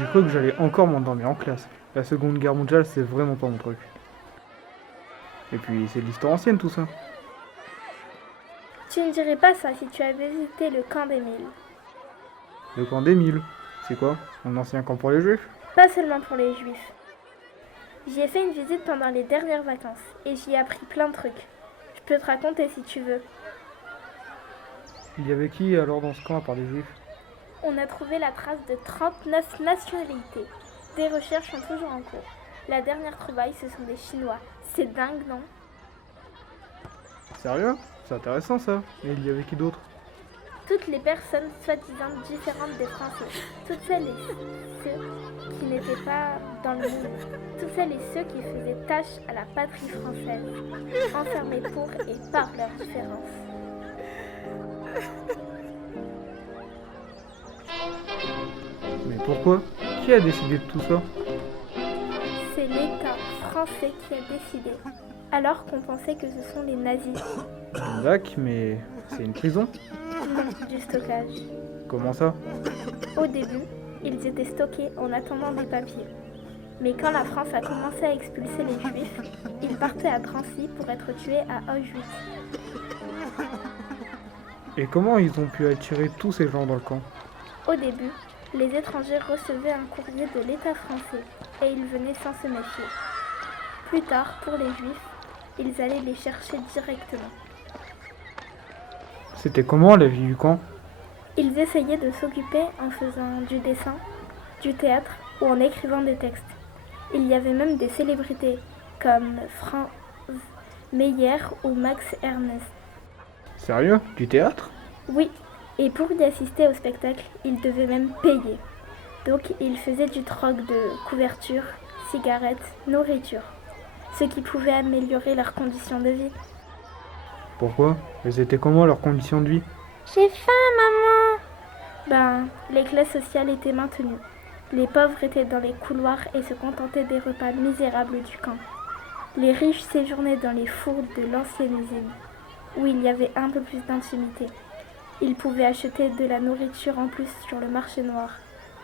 J'ai cru que j'allais encore m'endormir en classe. La Seconde Guerre mondiale, c'est vraiment pas mon truc. Et puis, c'est de l'histoire ancienne tout ça. Tu ne dirais pas ça si tu avais visité le camp d'Émile. Le camp d'Émile, c'est quoi? Un ancien camp pour les juifs? Pas seulement pour les juifs. J'y ai fait une visite pendant les dernières vacances et j'y ai appris plein de trucs. Je peux te raconter si tu veux. Il y avait qui alors dans ce camp à part les juifs? On a trouvé la trace de 39 nationalités. Des recherches sont toujours en cours. La dernière trouvaille, ce sont des Chinois. C'est dingue, non? Sérieux? C'est intéressant ça. Et il y avait qui d'autre? Toutes les personnes soi-disant différentes des Français. Toutes celles et ceux qui n'étaient pas dans le monde. Toutes celles et ceux qui faisaient tâche à la patrie française. Enfermés pour et par leurs différences. Mais pourquoi? Qui a décidé de tout ça? C'est l'État français qui a décidé. Alors qu'on pensait que ce sont les nazis. Dac, mais c'est une prison? Non, du stockage. Comment ça? Au début, ils étaient stockés en attendant des papiers. Mais quand la France a commencé à expulser les Juifs, ils partaient à Drancy pour être tués à Auschwitz. Et comment ils ont pu attirer tous ces gens dans le camp? Au début, les étrangers recevaient un courrier de l'État français et ils venaient sans se méfier. Plus tard, pour les Juifs, ils allaient les chercher directement. C'était comment la vie du camp? Ils essayaient de s'occuper en faisant du dessin, du théâtre ou en écrivant des textes. Il y avait même des célébrités comme Franz Meyer ou Max Ernst. Sérieux? Du théâtre? Oui, et pour y assister au spectacle, ils devaient même payer. Donc ils faisaient du troc de couverture, cigarettes, nourriture, ce qui pouvait améliorer leurs conditions de vie. Pourquoi? Elles étaient comment leurs conditions de vie? J'ai faim, maman! Les classes sociales étaient maintenues. Les pauvres étaient dans les couloirs et se contentaient des repas misérables du camp. Les riches séjournaient dans les fours de l'ancienne usine, où il y avait un peu plus d'intimité. Ils pouvaient acheter de la nourriture en plus sur le marché noir,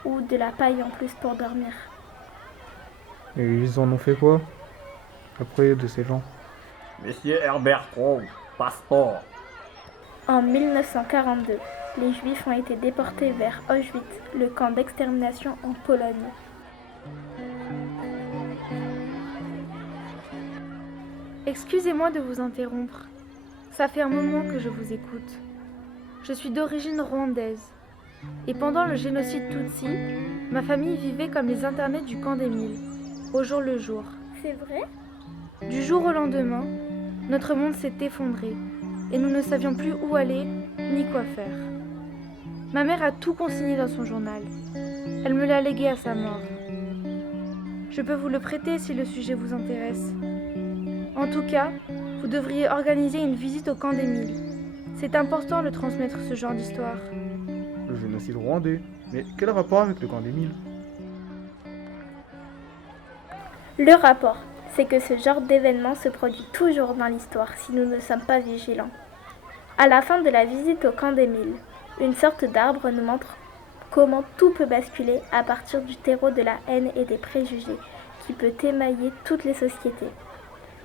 ou de la paille en plus pour dormir. Et ils en ont fait quoi? Après de ces gens? Monsieur Herbert Traub, passeport. En 1942, les Juifs ont été déportés vers Auschwitz, le camp d'extermination en Pologne. Excusez-moi de vous interrompre. Ça fait un moment que je vous écoute. Je suis d'origine rwandaise. Et pendant le génocide Tutsi, ma famille vivait comme les internés du camp d'Émile, au jour le jour. C'est vrai? Du jour au lendemain, notre monde s'est effondré et nous ne savions plus où aller ni quoi faire. Ma mère a tout consigné dans son journal. Elle me l'a légué à sa mort. Je peux vous le prêter si le sujet vous intéresse. En tout cas, vous devriez organiser une visite au camp d'Émile. C'est important de transmettre ce genre d'histoire. Le génocide rwandais. Mais quel rapport avec le camp d'Émile? Le rapport, c'est que ce genre d'événement se produit toujours dans l'histoire si nous ne sommes pas vigilants. À la fin de la visite au camp d'Émile, une sorte d'arbre nous montre comment tout peut basculer à partir du terreau de la haine et des préjugés qui peut émailler toutes les sociétés.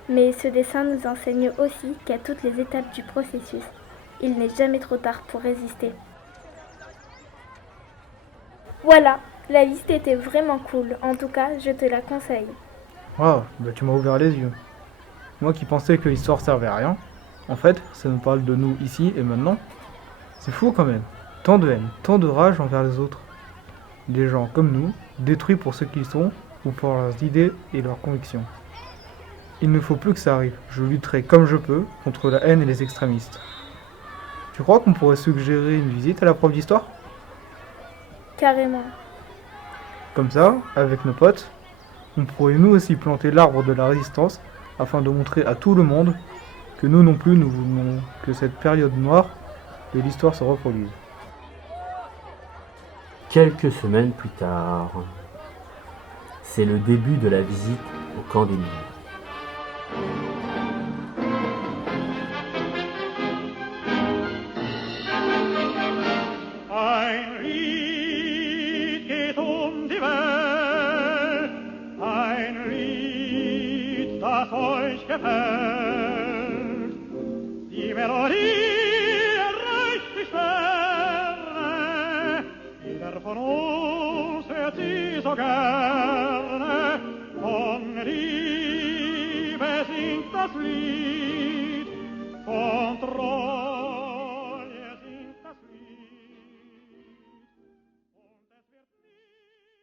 Mais ce dessin nous enseigne aussi qu'à toutes les étapes du processus, il n'est jamais trop tard pour résister. Voilà, la visite était vraiment cool, en tout cas je te la conseille. Ah, bah tu m'as ouvert les yeux. Moi qui pensais que l'histoire servait à rien, en fait, ça nous parle de nous ici et maintenant. C'est fou quand même. Tant de haine, tant de rage envers les autres. Des gens comme nous, détruits pour ce qu'ils sont ou pour leurs idées et leurs convictions. Il ne faut plus que ça arrive. Je lutterai comme je peux contre la haine et les extrémistes. Tu crois qu'on pourrait suggérer une visite à la prof d'histoire? Carrément. Comme ça, avec nos potes, on pourrait nous aussi planter l'arbre de la résistance afin de montrer à tout le monde que nous non plus nous voulons que cette période noire de l'histoire se reproduise. Quelques semaines plus tard, c'est le début de la visite au camp d'Émile. Ein Lied geht um die Welt. gefällt. Die Melodie erreicht die Sterne, jeder von uns hört sie so gerne. Von Liebe singt das Lied, von Treue